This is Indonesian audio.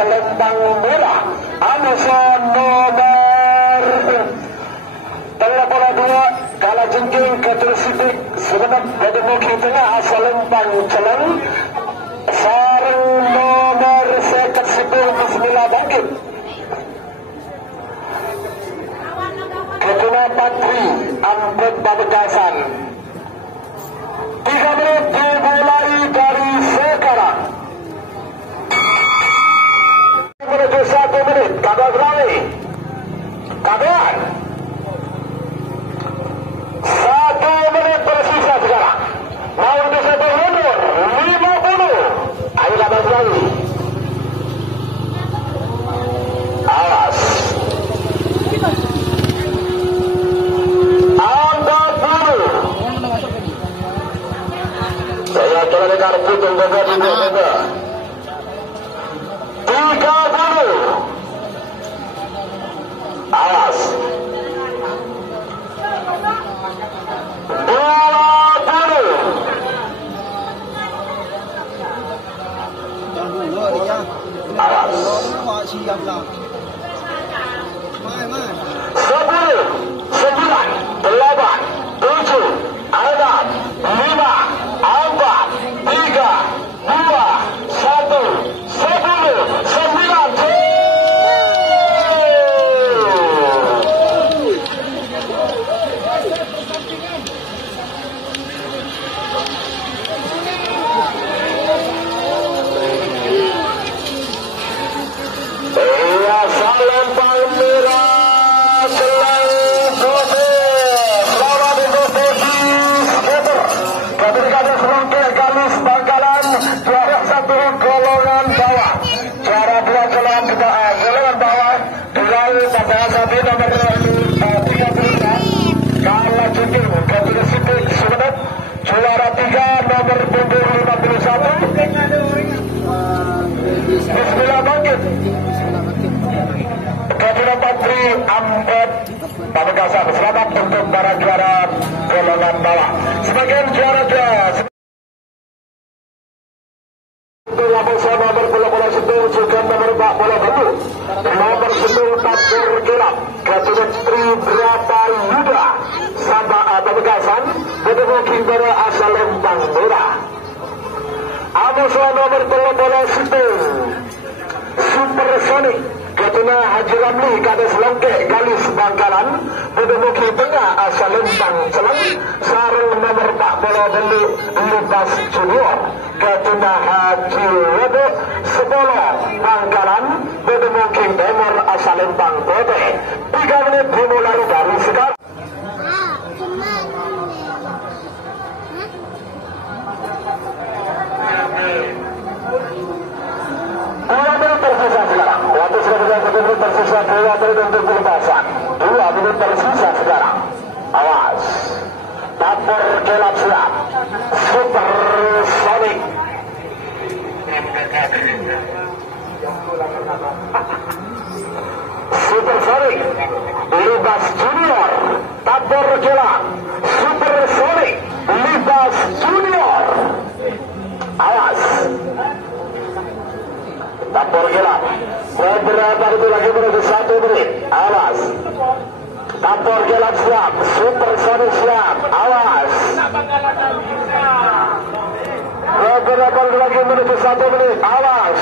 selempang merah. Anusan nomor 32 kalah jengking ketersidik sebenarnya pada muki tengah selempang celeng. Sarang nomor sekat sipil bismillah bangkit. Ketuna Patri Ampet Pamekasan. 3 menit dimulai dari sekarang. Menuju 1 menit. Kabar berani. Kabar. 1 menit bersisa sekarang. Mau bisa bermundur 50. Ayo kabar berani. Awas. Saya telah dengar putung gagah di bawah 30. Awas 20. Awas 10, 9, 8, 7, 6, 5, 4, 3, 2, 1, 10, 9. Iya, selempang merah selain selamat untuk posisi skater. Ketika selongkir galis Bangkalan juara 1 golongan bawah, juara 2 golongan bawah diraih pada sapi nomor 33 kalah jengking ketika sidik sebenarnya juara 3 nomor punggung 51 bismillah bangkit. Ketuna Patri Ampet Pamekasan. Selamat untuk para juara golongan bawah. Sebagian juara bersama berbola-bola sentuh juga nomor bola batu nomor 10 Tabur Gelap Ketuna Tri Berapa Yuda sama Pamekasan bertemu kimbara asal lempang merah. Amusan nomor bola-bola sentuh Supersonic Ketuna Haji Ramli kada selongke galis Bangkalan berdemuki tengah asal lempang celeng sarung nomor 4 bola beli Lupas Junior Ketuna Haji Wede Sebolo Bangkalan berdemuki nomor asal lempang Bode. 3 menit dimulai dari sekarang. Tersisa sekarang. Waktu sudah tersisa 2 menit untuk pelepasan. 2 menit tersisa sekarang. Awas. Tabur Gelap siap. Supersonic. Supersonic. Libas Junior. Tabur Gelap. Supersonic. Libas Junior. Awas. Tabur Gelap. Beberapa itu lagi menuju 1 menit. Awas. Tabur Gelap siap. Supersonic siap. Awas. Beberapa lagi menuju 1 menit. Awas.